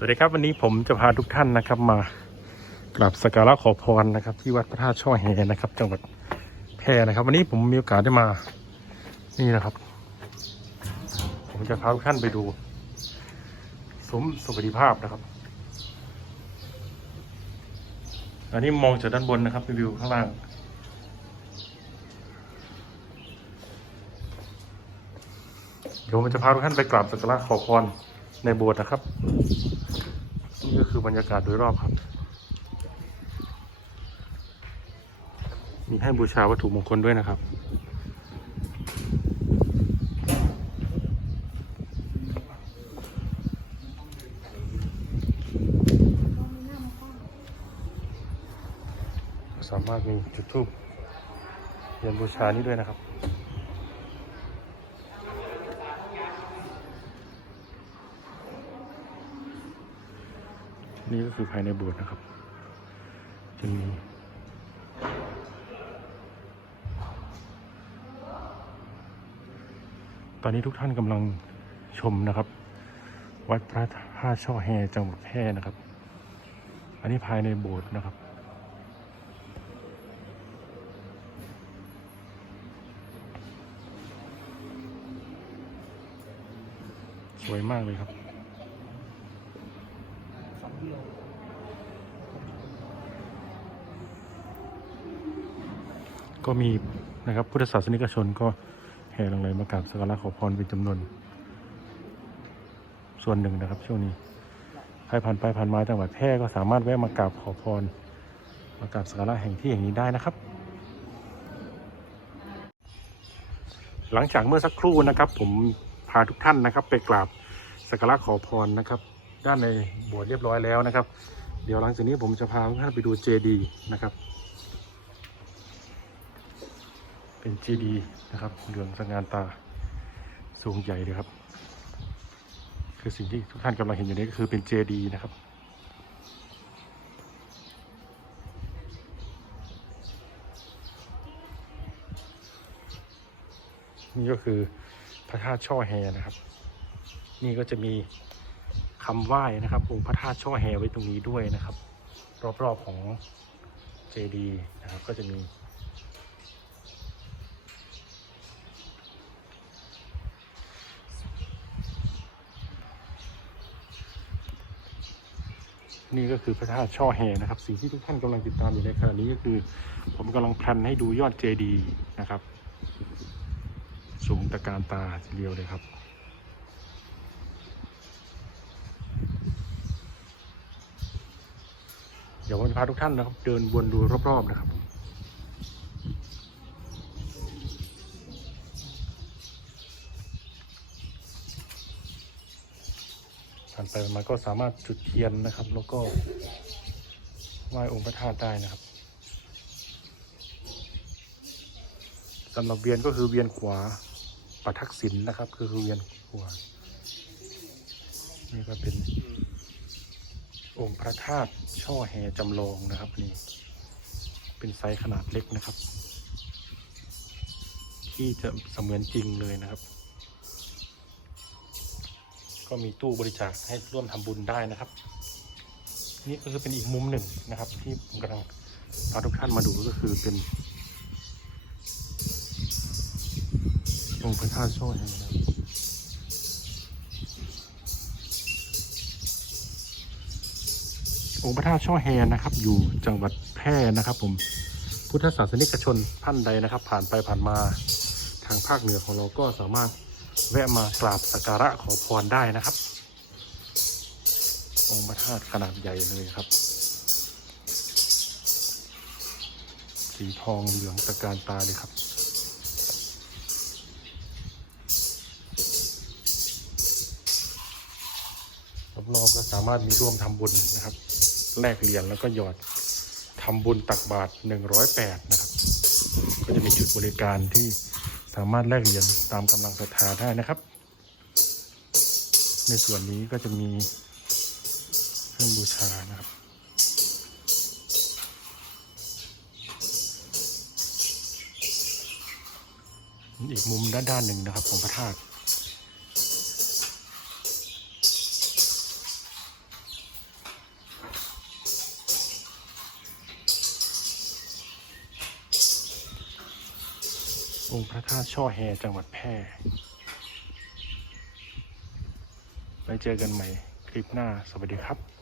สวัสดีครับวันนี้ผมจะพาทุกท่านนะครับมากราบสักการะขอพรนะครับ ที่วัดพระธาตุช่อแฮนะครับ จังหวัดแพร่นะครับ วันนี้ผมมีโอกาสได้มานี่นะครับ ผมจะพาทุกท่านไปดูซุ้มสุขภาพนะครับ อันนี้มองจากด้านบนนะครับเป็นวิวข้างล่างเดี๋ยวผมจะพาทุกท่านไปกราบสักการะขอพรในโบสถ์นะครับ นี่ก็คือบรรยากาศโดยรอบครับ มีให้บูชาวัตถุมงคลด้วยนะครับสามารถมีจุดทูปเรียนบูชานี้ด้วยนะครับ นี่ก็คือภายในโบสถ์นะครับ จะมีตอนนี้ทุกท่านกำลังชมนะครับ วัดพระธาตุช่อแฮจังหวัดแพร่นะครับ อันนี้ภายในโบสถ์นะครับ สวยมากเลยครับ ก็มีนะครับพุทธศาสนิกชนก็แห่ลังไหลมากราบสักการะขอพรเป็นจำนวน ส่วนหนึ่งนะครับช่วงนี้ใครผ่านไปผ่านมาจังหวัดแพร่ก็สามารถแวะมากราบขอพรมากราบสักการะแห่งที่แห่งนี้ได้นะครับ หลังจากเมื่อสักครู่นะครับ ผมพาทุกท่านนะครับ ไปกราบสักการะขอพรนะครับ ด้านในบสถ์เรียบร้อยแล้วนะครับ เดี๋ยวหลังจากนี้ผมจะพาท่านไปดูเจดีนะครับ เป็นเจดีนะครับเหลืองสง่านตาสูงใหญ่เลยครับ คือสิ่งที่ทุกท่านกำลังเห็นอยู่นี้ก็คือเป็นเจดีนะครับนี่ก็คือพระธาตุช่อแฮนะครับ นี่ก็จะมี คำไหว้นะครับองค์พระธาตุช่อแฮไว้ตรงนี้ด้วยนะครับ รอบๆของเจดีนะครับ ก็จะมี นี่ก็คือพระธาตุช่อแฮนะครับ สิ่งที่ทุกท่านกำลังติดตามอยู่ในขณะนี้ก็คือ ผมกำลังแพลนให้ดูยอดเจดีนะครับ สูงตะการตาทีเดียวเลยครับี๋ยววันพาทุกท่านนะครับ เดินวนดูรอบๆนะครับผ่านไปมาก็สามารถจุดเทียนนะครับ แล้วก็ไหว้องค์พระธาตุได้นะครับสำหรับเวียนก็คือเวียนขวาปัทักษิณนะครับ คือคือเวียนขวานี่ก็เป็น องค์พระธาตุช่อแฮจำลองนะครับนี่เป็นไซส์ขนาดเล็กนะครับ ที่จะเสมือนจริงเลยนะครับ ก็มีตู้บริจาคให้ร่วมทำบุญได้นะครับ นี่ก็คือเป็นอีกมุมหนึ่งนะครับ ที่ผมกำลังพาทุกท่านมาดูก็คือเป็นองค์พระธาตุช่อแห่งนะครับ องค์พระธาตุช่อแฮนะครับ อยู่จังหวัดแพร่นะครับ ผมพุทธศาสนิกชนท่านใดนะครับ ผ่านไปผ่านมาทางภาคเหนือของเราก็สามารถแวะมากราบสักการะขอพรได้นะครับ องค์พระธาตุขนาดใหญ่เลยครับ สีทองเหลืองตะการตาเลยครับรอบๆก็สามารถมีร่วมทำบุญนะครับ แลกเหรียญแล้วก็หยอดทำบุญตักบาตร108นะครับ ก็จะมีจุดบริการที่สามารถแลกเหรียญตามกำลังศรัทธาได้นะครับ ในส่วนนี้ก็จะมีเครื่องบูชานะครับอีกมุมด้านด้านหนึ่งนะครับของพระธาตุ องค์พระธาตุช่อแฮจังหวัดแพร่ไว้เจอกันใหม่คลิปหน้า สวัสดีครับ